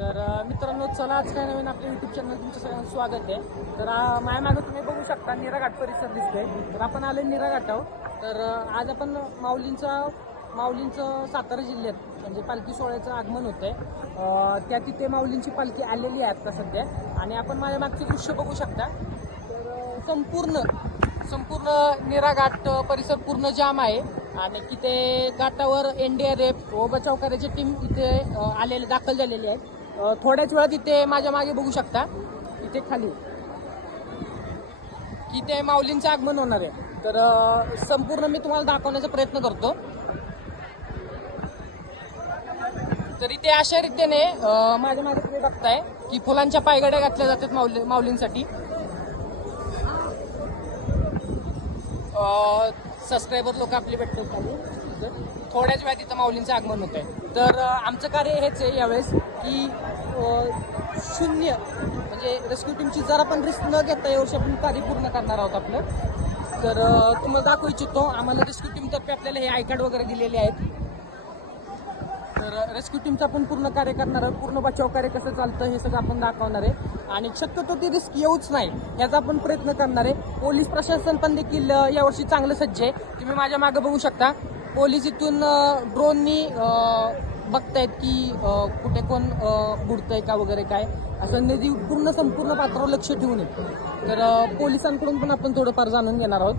तर मित्रांनो चला आज काय नवीन आपल्या युट्यूब चॅनल तुमचं सगळ्यांचं स्वागत आहे. तर अ, माझ्या मागं तुम्ही बघू शकता निरा घाट परिसर दिसतोय. तर आपण आले निरा घाटावर. तर आज आपण माऊलींचा माऊलींचं सातारा जिल्ह्यात म्हणजे पालखी सोहळ्याचं आगमन होतंय. आहे त्या तिथे माऊलींची पालखी आलेली आहे आता सध्या. आणि आपण माझ्या मागचं दृश्य बघू शकता. तर संपूर्ण संपूर्ण निरा घाट परिसर पूर्ण जाम आहे. आणि तिथे घाटावर एन डी आर एफ व बचाव करायची टीम इथे आलेले दाखल झालेली आहे थोड्याच वेळात इथे माझ्या मागे बघू शकता. इथे खाली. इथे माऊलींचं आगमन होणार आहे. तर संपूर्ण मी तुम्हाला दाखवण्याचा प्रयत्न करतो. तर इथे अशा रीतीने माझ्या मागे तुम्ही बघताय की फुलांच्या पायगड्या घातल्या जातात माऊली माऊलींसाठी. सबस्क्रायबर लोक आपले भेटतात खाली. थोड्याच वेळात इथं माऊलींचं आगमन होत आहे तर आमचं कार्य हेच आहे यावेळेस की शून्य म्हणजे रेस्क्यू टीमची जरा पण रिस्क न घेता यावर्षी आपण कार्य पूर्ण करणार आहोत आपलं. तर तुम्हाला दाखवू इच्छितो आम्हाला रेस्क्यू टीमतर्फे आपल्याला हे आय कार्ड वगैरे दिलेले आहेत. तर रेस्क्यू टीमचं आपण पूर्ण कार्य करणार आहोत. पूर्ण बचाव कार्य कसं चालतं हे सगळं आपण दाखवणार आहे. आणि शक्यतो ती रिस्क येऊच नाही याचा आपण प्रयत्न करणार आहे. पोलीस प्रशासन पण देखील यावर्षी चांगलं सज्ज आहे. तुम्ही माझ्या मागं बघू शकता. पोलीस इथून ड्रोननी बघतायत की कुठे कोण बुडतंय का वगैरे काय. असं नदी पूर्ण संपूर्ण पात्रावर लक्ष ठेवून आहे. तर पोलिसांकडून पण आपण थोडंफार जाणून घेणार आहोत.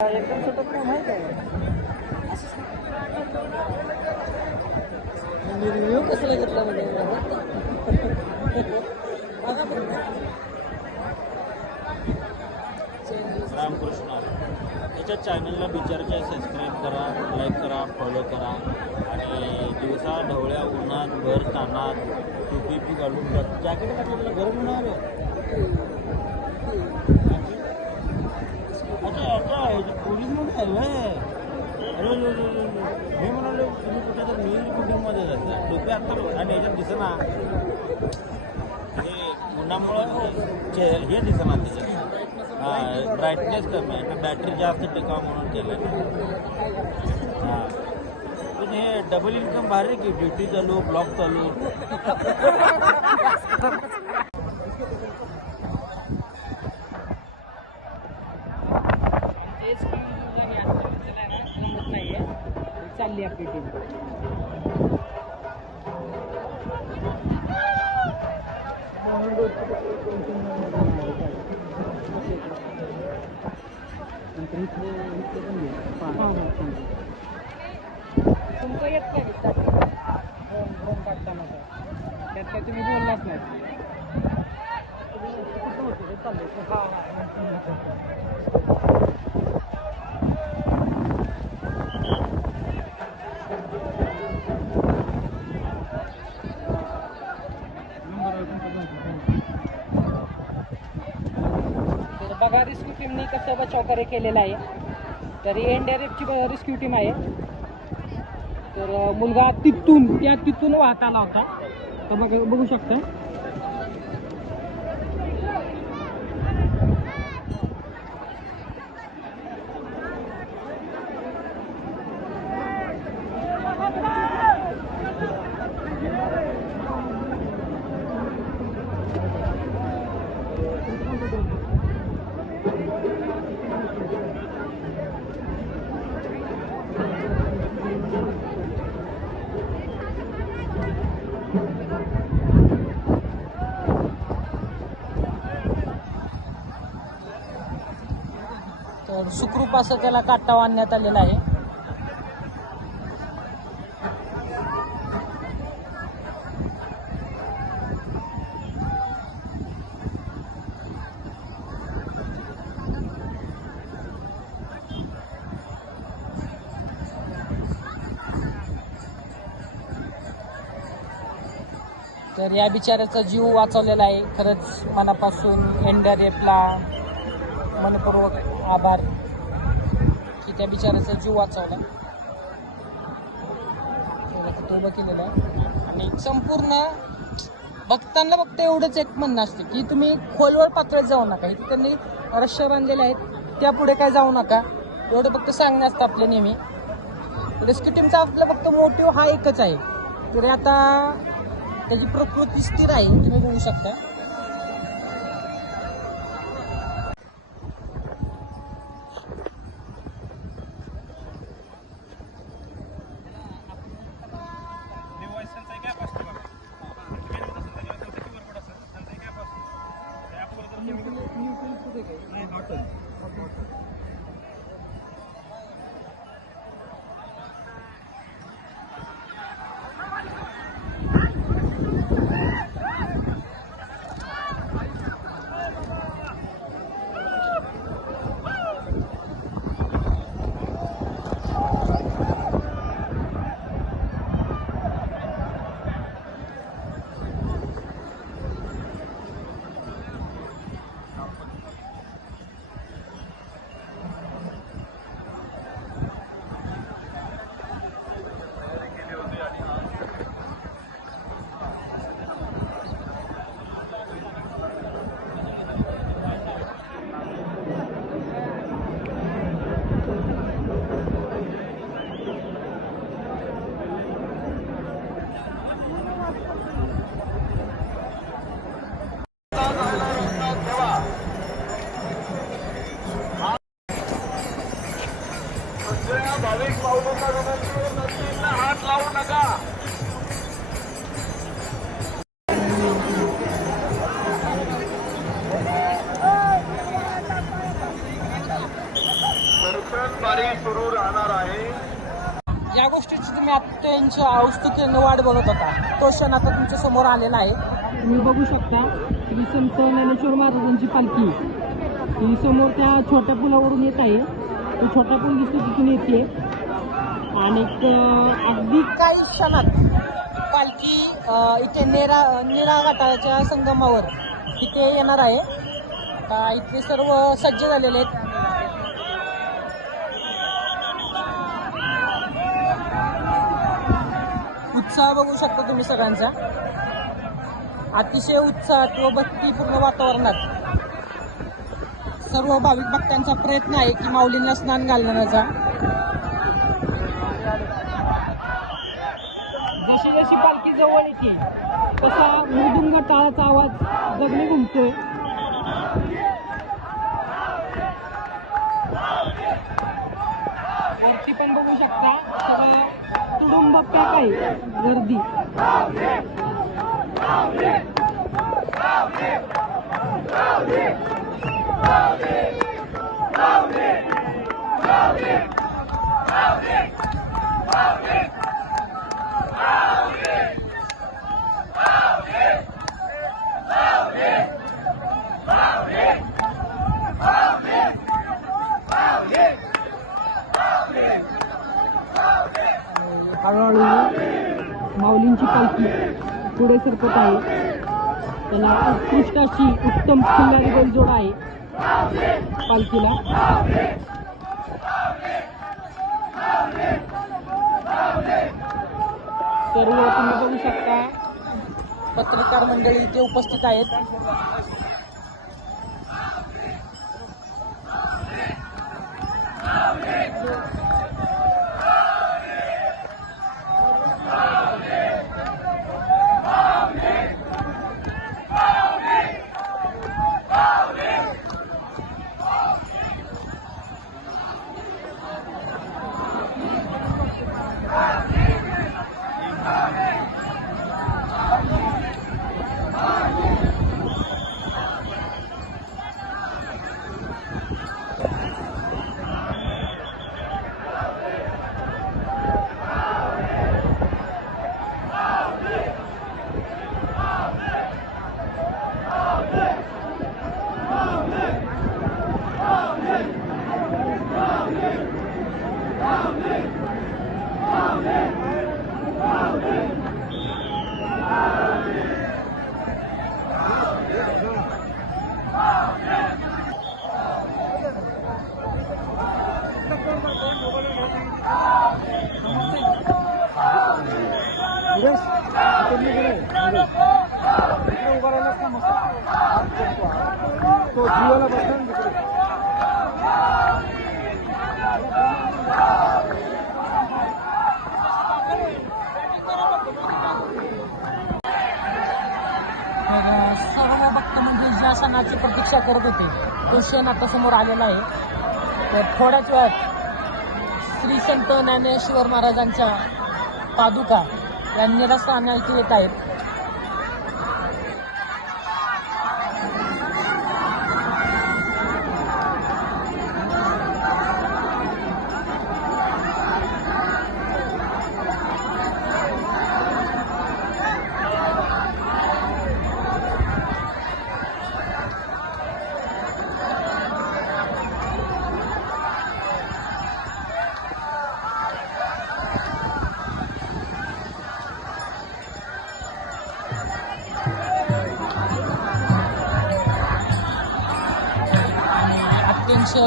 एकदम छोटं काम आहे काय रिव्ह्यू कसला घेतला म्हणजे बघा रामकृष्ण. याच्या चॅनलला विचारच्या सबस्क्राईब करा लाईक करा फॉलो करा. आणि दिवसा ढवळ्या उन्हात भर तानात टोपी पी घालून जॅकेट घातलं गरम होणार ब्राईटनेस कमी आहे बॅटरी जास्त टिकाव म्हणून केलं हां पण हे? डबल इन्कम भारी की ड्युटी चालू ब्लॉक चालू? तेच की आणि नंतर त्याला ना जमत नाहीये चालली तुमचं येत नाही काढताना त्यात काय तुम्ही बोललाच नाही कुठं होतं ते चाललंय हां तर बघा रेस्क्यू टीमनी केलेला आहे. तर एन डी आर एफची रेस्क्यू टीम आहे. तर मुलगा तिथून त्या तिथून वाहत आला होता. तर बघ बघू शकता. सुखरूप असं त्याला काटा आणण्यात आलेला आहे. तर या बिचाऱ्याचा जीव वाचवलेला आहे. खरंच मनापासून एनडीआरएफला मनपूर्वक आभार. की त्या बिचाऱ्याचा जीव वाचवला. तो उभं केलेला आहे. आणि संपूर्ण बघताना फक्त एवढंच एक म्हणणं असते की तुम्ही खोलवर पातळीत जाऊ नका. इथे त्यांनी रश्य बांधलेले आहेत. त्या पुढे काय जाऊ नका. एवढं फक्त सांगणं असतं आपलं नेहमी. रेस्क्यू टीमचा आपला फक्त मोटिव्ह हा एकच आहे. तरी आता त्याची प्रकृती स्थिर आहे. तुम्ही बघू शकता. भाविक अत्यंत वाट बघत होता. तो क्षण आता तुमच्यासमोर आलेला आहे. तुम्ही बघू शकता ही संत ज्ञानेश्वर महाराजांची पालखी. ही समोर त्या छोट्या पुलावरून येत आहे. तो छोटा पूल दिसतो तिथून येते. आणि अगदी काही क्षणात पालखी इथे नेरा निरा घाटाच्या संगमावर तिथे येणार आहे. इथे सर्व सज्ज झालेले आहेत. उत्साह बघू शकता तुम्ही सगळ्यांचा. अतिशय उत्साहात व भक्तीपूर्ण वातावरणात. सर्व भाविक भक्तांचा प्रयत्न आहे की माऊलींना स्नान घालण्याचा जशी जशी पालखी जवळ येते तसा मृदुंग टाळाचा आवाज जगणे घुमतोय वरती पण बघू शकता सगळं गर्दी Yeah. हळूहळू माऊलींची पालखी पुढे सरकत आहे. त्याला उत्कृष्ट अशी उत्तम खिल्लारी बैलजोड आहे. पालखीला. सर्व तुम्ही बघू शकता. पत्रकार मंडळी इथे उपस्थित आहेत. तो जीवाला बसला ना तिकडे सर्व भक्त म्हणजे ज्या सणाची प्रतीक्षा करत होते तो क्षण आता समोर आलेला आहे. तर थोड्याच वेळात श्री संत ज्ञानेश्वर महाराजांच्या पादुका या निरस्थानात येत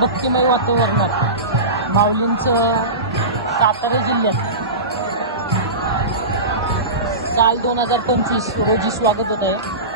भक्तिमय वातावरणात माऊलींचं सातारा जिल्ह्यात. साल दोन हजार पंचवीस रोजी स्वागत होत आहे.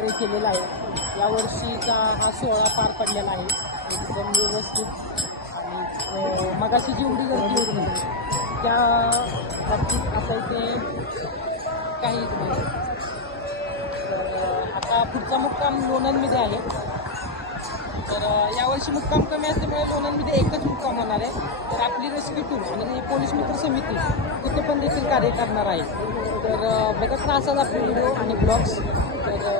प्रकारे केलेला आहे. यावर्षीचा हा सोहळा पार पडलेला आहे. एकदम व्यवस्थित आणि अं, मगाशी जेवढी गर्दी होती त्या बाबतीत आता इथे काहीच नाही. तर आता पुढचा मुक्काम लोणंदमध्ये आहे. तर यावर्षी मुक्काम कमी असल्यामुळे लोणंदमध्ये एकच मुक्काम होणार आहे. तर आपली रेस्क्यू टीम म्हणजे पोलीस मित्र समिती तिथे पण देखील कार्य करणार आहे. तर बघत राहा असाच आपले व्हिडिओ आणि ब्लॉग्स. तर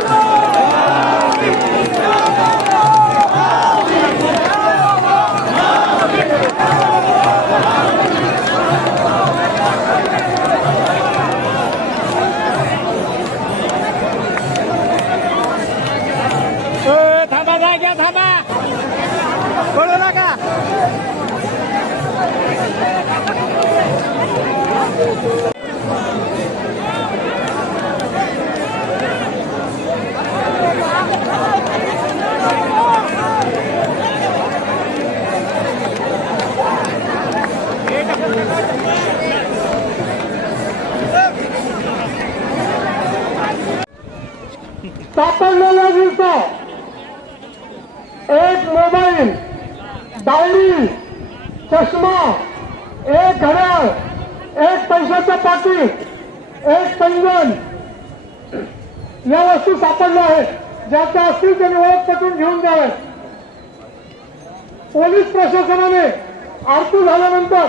आरती झाल्यानंतर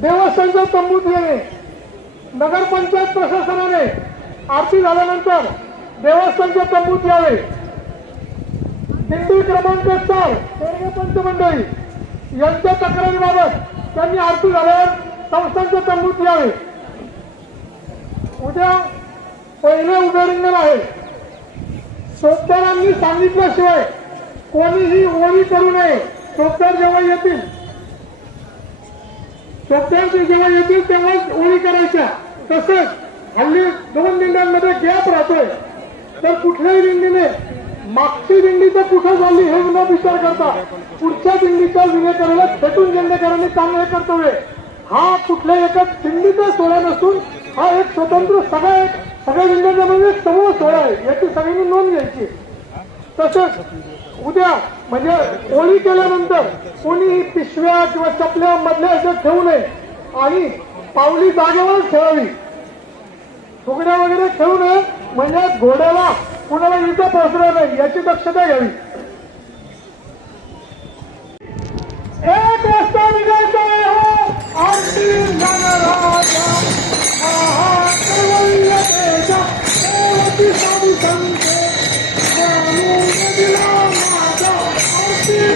देवस्थानच्या तंबूत येणे नगरपंचायत प्रशासनाने आरती झाल्यानंतर देवस्थानच्या तंबूत यावे दिंडी क्रमांक चार पेरगे पंच मंडळी यांच्या तक्रारीबाबत त्यांनी आरती झाल्यावर संस्थांच्या तंबूत यावे उद्या पहिले उभे आहे. चोपदारांनी सांगितल्याशिवाय कोणीही ओळी करू नये. चोपदार जेव्हा येतील चोपदार जेव्हा येतील तेव्हाच ओळी करायच्या. तसंच हल्ली दोन दिंड्यांमध्ये गॅप राहतोय. तर कुठल्याही दिंडीने मागची दिंडी तर कुठं झाली हे न विचार करता पुढच्या दिंडीच्या विवेकाला भेटून दिंडेकरांनी चांगले कर्तव्य हा कुठल्या एका दिंडीचा सोहळा नसून हा एक स्वतंत्र सगळ्या सगळ्या दिंड्यांचा म्हणजे समूह सोहळा आहे. याची सगळ्यांनी नोंद घ्यायची. तसंच उद्या म्हणजे होळी केल्यानंतर कोणी पिशव्या किंवा चपल्या मधल्या अशा ठेवू नये. आणि पावली जागेवरच ठेवावी. फुगड्या वगैरे खेळू नये म्हणजे घोड्याला कुणाला इजा पोहोचणार नाही याची दक्षता घ्यावी. एक वाजता निघायचं आहे हो.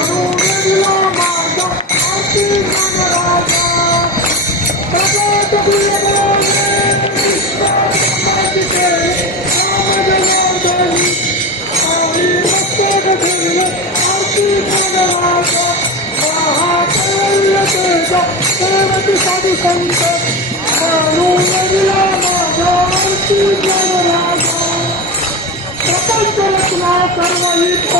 सर्व ही पाहून जागीली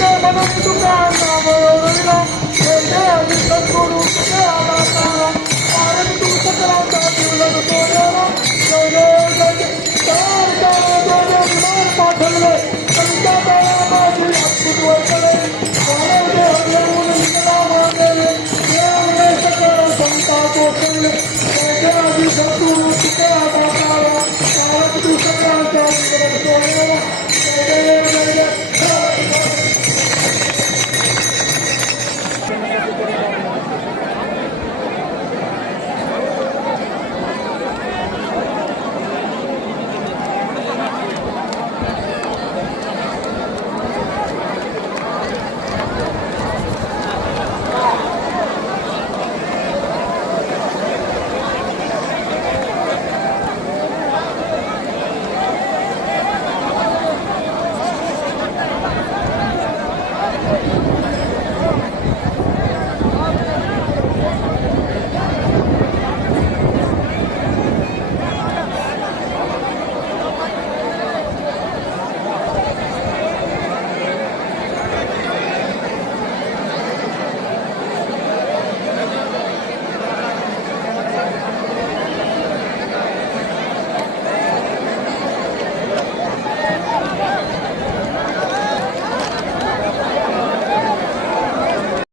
মনোনীত মনোনীত রইল আমি